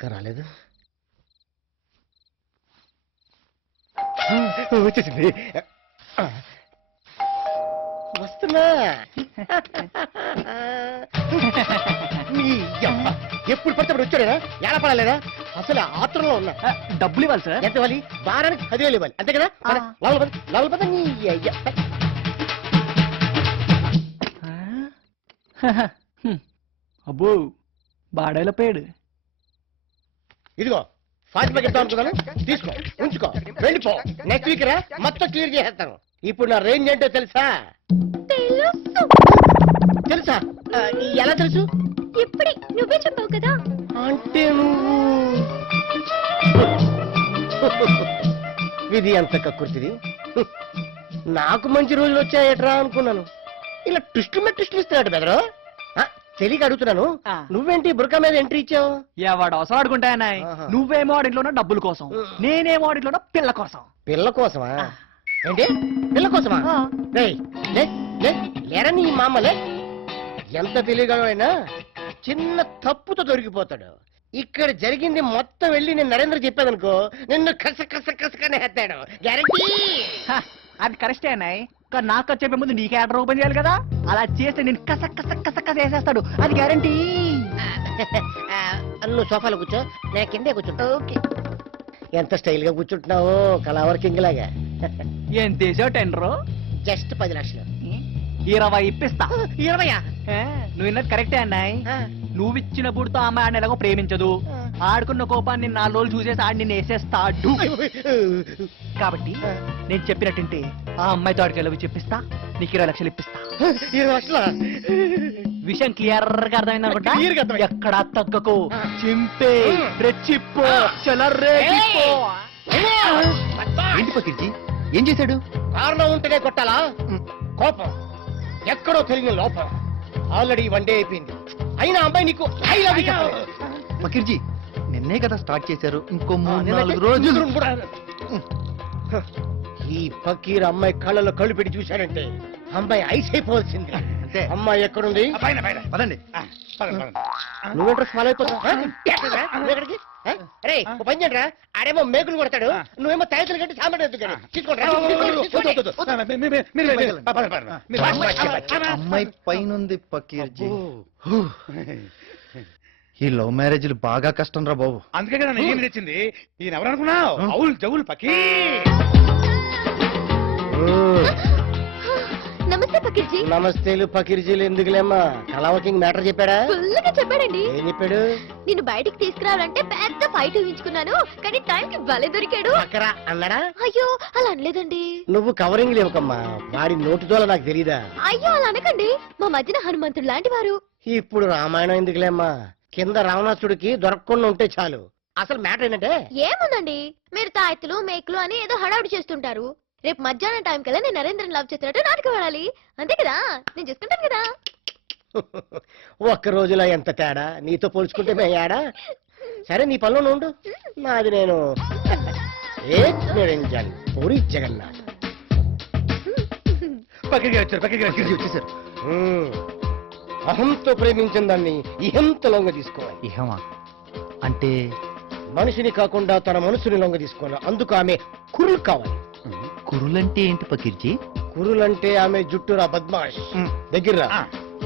ఇంకా రాలేదు. వచ్చేసింది. వస్తున్నా. ఎప్పుడు పడితే వచ్చాడా? ఎలా పడలేదా? అసలు ఆత్రంలో ఉన్నా. డబ్బులు ఇవ్వాలి సార్. ఎంత ఇవ్వాలి? వారానికి 10,000 ఇవ్వాలి, అంతే కదా? లోపల పద. అబ్బో బాడైలో పేడు. ఇదిగో ఫాతిమాకి ఇద్దాం అనుకున్నాను, తీసుకో, ఉంచుకో, వెళ్ళిపో. నెక్స్ట్ వీక్ రా, మొత్తం క్లియర్ చేసేస్తాను. ఇప్పుడు నా రేంజ్ ఏంటో తెలుసా? తెలుసా? ఎలా తెలుసు? ఇప్పుడే నువ్వే చెప్పావు కదా. అంటే నువ్వు విధి అంత కక్కుర్తిది. నాకు మంచి రోజులు వచ్చాయట్రా అనుకున్నాను. ఇలా ట్విస్ట్ మీద ట్విస్ట్ ఇస్తున్నాడు బెదరు. తెలియక అడుగుతున్నాను, నువ్వేంటి బుర్కా మీద ఎంట్రీ ఇచ్చావు? ఎవడు అవసరం ఆడుకుంటాయన్నాయ్. నువ్వేమో ఆడిలోనో డబ్బుల కోసం, నేనేమో ఆడిలోనో పిల్ల కోసం. పిల్ల కోసమా? ఏంటి పిల్ల కోసమా? లేరా నీ మామలే. ఎంత తెలియగలవైనా చిన్న తప్పుతో దొరికిపోతాడు. ఇక్కడ జరిగింది మొత్తం వెళ్ళి నేను నరేంద్ర చెప్పాదనుకో, నిన్ను కసకనే హెత్తాడు. గ్యారంటీ. అది కరెక్టే అన్నాయ్, కానీ నాకు చెప్పే ముందు నీకే ఆర్డర్ ఓపెన్ చేయాలి కదా. అలా చేస్తే నేను కస వేసేస్తాడు. అది గ్యారంటీ. నువ్వు సోఫాలో కూర్చో, నేను కిందే కూర్చుంటా. ఓకే. ఎంత స్టైల్ గా కూర్చుంటున్నావు, కలవర్ కింగ్ లాగా. ఏం దేశావు టెండరు? జస్ట్ 10 లక్షలు. 20 ఇప్పిస్తా. 20? నువ్వు విన్నది కరెక్టే అన్నాయ్. నువ్వు ఇచ్చిన బుడితో అమ్మాయి ఆడిని ఎలాగో ప్రేమించదు. ఆడుకున్న కోపాన్ని 4 రోజులు చూసేసి ఆడిని వేసేస్తాడు. కాబట్టి నేను చెప్పినట్టుంటే ఆ అమ్మాయితో ఆడికి వెళ్ళవి చెప్పిస్తా, నీకు 20 లక్షలు ఇప్పిస్తా. 20 లక్షల విషయం క్లియర్ గా అర్థమైంది అనుకుంటా. ఎక్కడా తగ్గకు, చింపే, రెచ్చిప్పో, చెలర్రేగిపో. ఏంటి పకిర్జీ, ఏం చేశాడు? కారణం ఉంటేనే కొట్టాలా? కోపం ఎక్కడో తెలియని లోపం. ఆల్రెడీ 1 డే అయిపోయింది, అయినా అమ్మాయి నీకు ఐ లవ్ యూ చెప్పలేదు. పకిర్జీ నిన్నే కదా స్టార్ట్ చేశారు, ఇంకో 3-4 రోజులు. ఈ ఫకీర్ అమ్మాయి కళ్ళలో కళ్ళు పెట్టి చూశాడంటే అమ్మాయి ఐస్ అయిపోవాల్సింది. అంతే. అమ్మాయి ఎక్కడుంది? పదండి. నువ్వు డ్రెస్ ఫాలో అయిపోతావు. అరే ఓ పని చేయండి రా, ఆడేమో మేకులు కొడతాడు, నువ్వేమో తయతలు కట్టి సామాన్ తీసుకోండి. అమ్మాయి పైనుంది పకీర్జీ. ఈ లవ్ మ్యారేజ్లు బాగా కష్టం రా బాబు. అందుకే కదా నేను తెచ్చింది. ఈయన ఎవరు అనుకున్నావు? అవుల్ జవుల్ పకీర్. నమస్తే పకీర్జీ. నమస్తేలు ఫకీర్జీలు ఎందుకులేమ్మా, కలవర్ కింగ్ మ్యాటర్ చెప్పాడా? ఫుల్గా చెప్పాడండి. ఏం చెప్పాడు? నిన్ను బయటికి తీసుకురావాలంటే పెద్ద ఫైట్ ఊహించుకున్నాను, కానీ టైంకి భలే దొరికాడు అన్నాడా? అయ్యో అలా అనలేదండి. నువ్వు కవరింగ్ లేవకమ్మా, వాడి నోటుదోల నాకు తెలీదా? అయ్యో అలా అనకండి, మా మధ్యన హనుమంతుడు లాంటి వారు. ఇప్పుడు రామాయణం ఎందుకులేమ్మా, కింద రావణాసుడికి దొరకకుండా ఉంటే చాలు. అసలు మ్యాటర్ ఏంటంటే ఏముందండి, మీరు తాయెత్తులు మేకులు అని ఏదో హడావుడి చేస్తుంటారు. రేపు మధ్యాహ్నం టైం కల్లా నేను నరేంద్రని లవ్ చేస్తున్నట్టు నాటకం ఆడాలి, అంతే కదా? నేను చేసుకుంటాను కదా. ఒక్క రోజులో ఎంత తేడా, నీతో పోల్చుకుంటే మేము ఏడా? సరే నీ పనిలో ఉండు, నాది నేను నిరంజన్ పూరి జగన్నాథ్. వచ్చేసారు. అహంతో ప్రేమించిన దాన్ని ఇహంతో లొంగ తీసుకోవాలి. ఇహమా అంటే? మనిషిని కాకుండా తన మనసుని లొంగ తీసుకోవాలి. అందుకు ఆమె కురులు కావాలి. కురులంటే ఏంటి పకీర్జీ? కురులంటే ఆమె జుట్టురా బద్మాష్. దగ్గర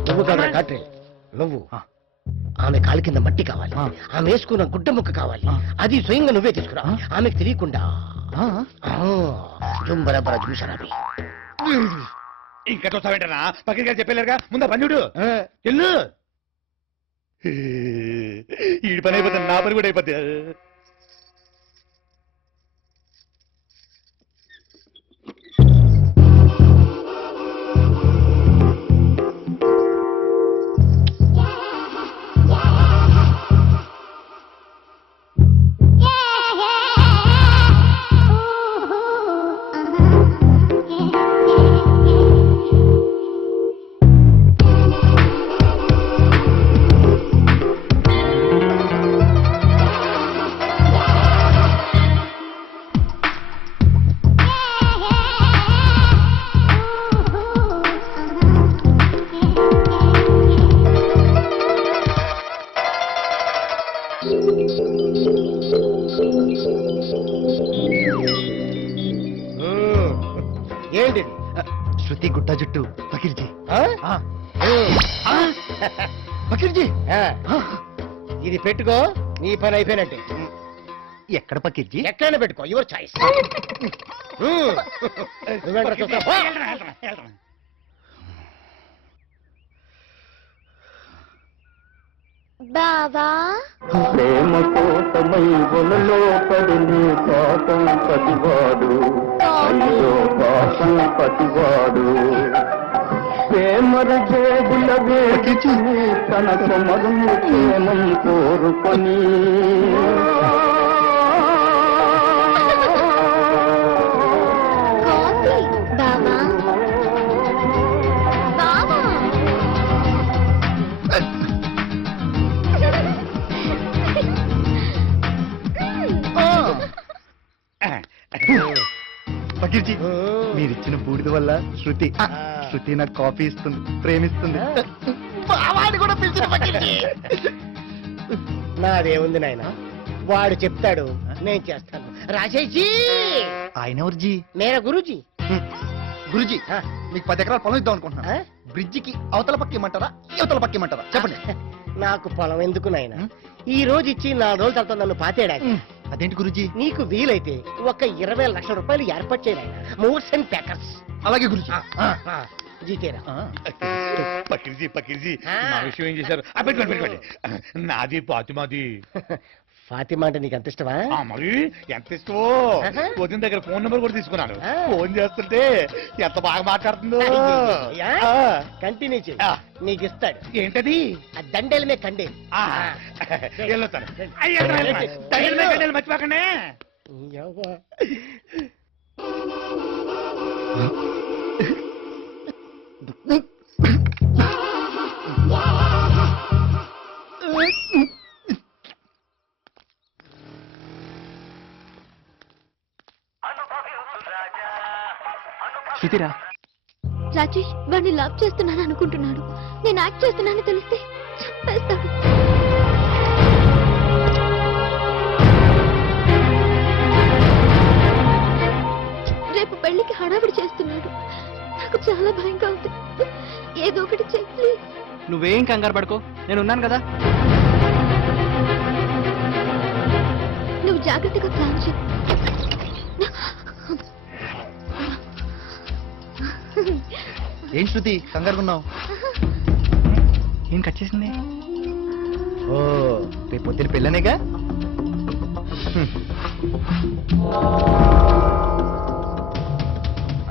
నువ్వు కదా కాట్రే, నువ్వు ఆమె కాలి కింద మట్టి కావాలి, ఆమె వేసుకున్న గుడ్డ ముక్క కావాలి, అది స్వయంగా నువ్వే తీసుకురా, ఆమెకు తెలియకుండా. జుంబరబర చూసారా? ఇంకా చూస్తావేంటనా? పకీర్ గారు చెప్పలేరుగా, ముందు పని చూడు. ఎల్లు. ఈ పని అయిపోతుంది, నా పని కూడా అయిపోద్ది. శృతి గుట్ట జుట్టు పకిర్జీ ఆ? ఆ, పకిర్జీ ఆ. ఇది పెట్టుకో నీ పని అయిపోయినట్టే ఎక్కడ పకిర్జీ ఎక్కడైనా పెట్టుకో యువర్ చాయిస్ బావా ప్రేమ కోసమై వలలో పడిని పాపం పతివాడు అయ్యో పాపం పతివాడు ప్రేమర జేబుల వేచి తన కొమరును ప్రేమం కోరుకొని కాఫీ బావా బావా పకిర్జీ మీరిచ్చిన బూడిద వల్ల శృతి శృతి నాకు కాఫీ ఇస్తుంది ప్రేమిస్తుంది బావాని కూడా పిలిచిన పకిర్జీ నాదేముంది నాయన వాడు చెప్తాడు నేను చేస్తాను రాజేజీ ఆయన ఎవరు జీ మేరా గురుజీ గురుజీ ఆ. మీకు 10 ఎకరాలు పొలం ఇద్దాం అనుకుంటున్నా ఆ? బ్రిడ్జికి అవతల పక్క ఇమ్మంటారా ఇవతల పక్క ఇమ్మంటారా చెప్పండి నాకు పొలం ఎందుకు నాయన ఉం? ఈ రోజు ఇచ్చి 4 రోజుల తర్వాత నన్ను పాతేయడానికి అదేంటి గురుజీ నీకు వీలైతే ఒక 20 లక్షల రూపాయలు ఏర్పాటు చేయను మూవ్స్ అండ్ ప్యాకర్స్ అలాగే గురుజీ జీతేరా పకిర్జీ పకిర్జీ ఆ. నా విషయం ఏం చేశారు పెట్టుకోండి నాది పాతిమాది ఫాతిమా అంటే నీకు అంత ఇష్టమా మరి ఎంత ఇష్టమో ఆహా. వదిన దగ్గర ఫోన్ నెంబర్ కూడా తీసుకున్నాను ఆ. ఫోన్ చేస్తుంటే ఎంత బాగా మాట్లాడుతుందో ఆ. కంటిన్యూ చేయి ఆ. నీకు ఇస్తాడు ఏంటది ఆ దండేలు మే కండే ఆ. వెళ్ళొస్తాను వెళ్ళొస్తాను. మర్చిపోకండి శృతిరా రాజేష్ వాడిని లవ్ చేస్తున్నాను అనుకుంటున్నాడు నేను యాక్ట్ చేస్తున్నానని తెలిస్తే చంపేస్తాడు రేపు పెళ్లికి హడావిడి చేస్తున్నాడు నాకు చాలా భయంగా ఉంది ఏదో ఒకటి చెయ్యి ప్లీజ్ నువ్వేం కంగారు పడుకో నేను ఉన్నాను కదా నువ్వు జాగ్రత్తగా ప్లాన్ చేయి ఏం శృతి కంగారు ఉన్నావు ఏం కట్ చేసింది ఓ రేపు పొద్దున పెళ్ళనేగా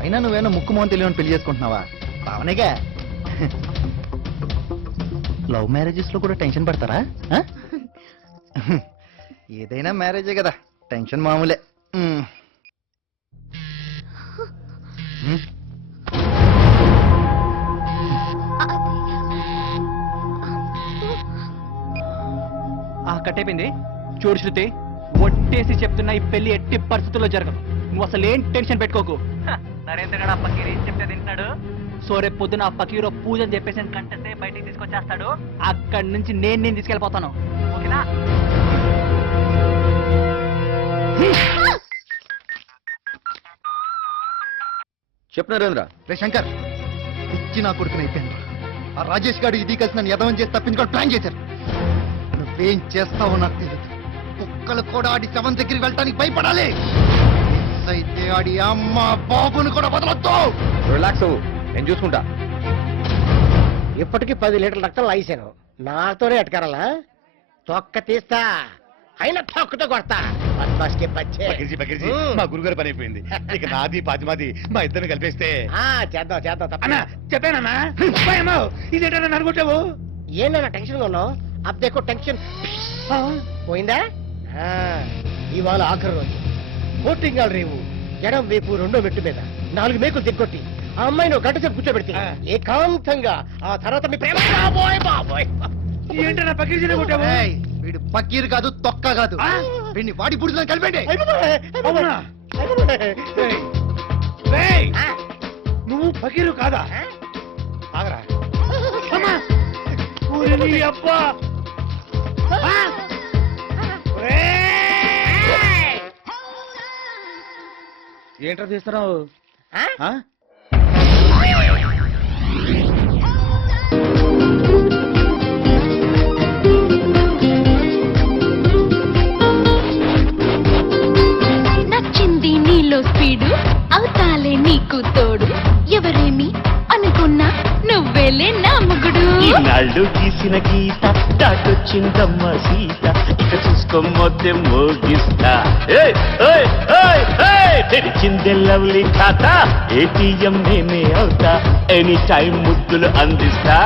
అయినా నువ్వేనా ముక్కు మోహన్ తెలియని పెళ్లి చేసుకుంటున్నావా బావనేగా లవ్ మ్యారేజెస్ లో కూడా టెన్షన్ పడతారా ఆ? ఏదైనా మ్యారేజే కదా టెన్షన్ మామూలే ఉమ్. ఉమ్. కట్ అయిపోయింది చూడు శృతి ఒట్టేసి చెప్తున్నా ఈ పెళ్లి ఎట్టి పరిస్థితుల్లో జరగదు నువ్వు అసలు ఏం టెన్షన్ పెట్టుకోకు నరేంద్ర గడ పకీర్ ఏం చెప్తే తింటాడు సో రేపు పొద్దున ఆ పకీరో పూజని చెప్పేసి కంటే బయటికి తీసుకొచ్చేస్తాడు అక్కడి నుంచి నేను తీసుకెళ్ళిపోతాను ఓకేనా చెప్పు నరేంద్ర. రే శంకర్ ఇచ్చి నా కొడుకుని అయిపోయాను ఆ రాజేష్ గారు ఇది కలిసి నన్ను యదవం చేసి తప్పించుకొని ప్లాన్ చేశారు నువ్వేం చేస్తావో నాకు తెలియదు కుక్కలు కూడా ఆడి శవం దగ్గరికి వెళ్ళటానికి భయపడాలి మిస్ అయితే ఆడి అమ్మ బాబుని కూడా వదలొద్దు రిలాక్స్ అవ్వు, నేను చూసుకుంటా. ఇప్పటికి 10 లీటర్ల రక్తం లాగేశాను నాతోనే ఎటకారాలా తొక్క తీస్తా అయినా తొక్కతో కొడతా బద్మాష్కి బచ్చే. పకిర్జీ పకిర్జీ ఉమ్. మా గురుగారి పని అయిపోయింది ఇక నాది పాతిమాది మా ఇద్దరిని కలిపేస్తే ఆ, చేద్దాం చేద్దాం అన్నా తప్ప చెప్పానన్నా ఇదేంటన్నా ననుకుంటావు ఏంటన్నా టెన్షన్ గా ఉన్నావు అబ్ దేకో టెన్షన్ పోయిందా ఆ, ఇవాళ ఆఖరి రోజు ఓటింగ్ రేవు ఎడం వైపు 2వ మెట్టు మీద 4 మేకులు దిగ్గొట్టి ఆ అమ్మాయిని ఒక గంట సేపు కూర్చోబెడితే ఆ. ఏకాంతంగా ఆ తర్వాత మీ ప్రేమ బాబోయ్ బాబోయ్ ఏంటన్నా పకిర్జీని కొట్టావు ఏయ్, వీడు పక్కీరు కాదు తొక్క కాదు ఆ? వీడిని వాడి పుడుతున్నా కలిపండి అయిపోయి, అవునా? అయిపోయి. రేయ్, ఆ, నువ్వు పకీరు కాదా ఆ? ఆగరా అమ్మా! ఊరి నీ అబ్బా ఆ! రేయ్! ఏంట్రా తీస్తున్నావు ఆ? ఆ? నచ్చింది నీలో స్పీడు అవుతాలే నీకు తోడు ఎవరేమి అనుకున్నా నువ్వేలే నా మొగుడు ఈనాళ్ళు గీసిన గీత దాటొచ్చిందమ్మ సీత ఇక చూసుకోమొద్దే మోగిస్తా తెరిచిందే లవ్లీ ఖాతా ఏటీఎం నేనే అవుతా ఎనీ టైం ముద్దులు అందిస్తా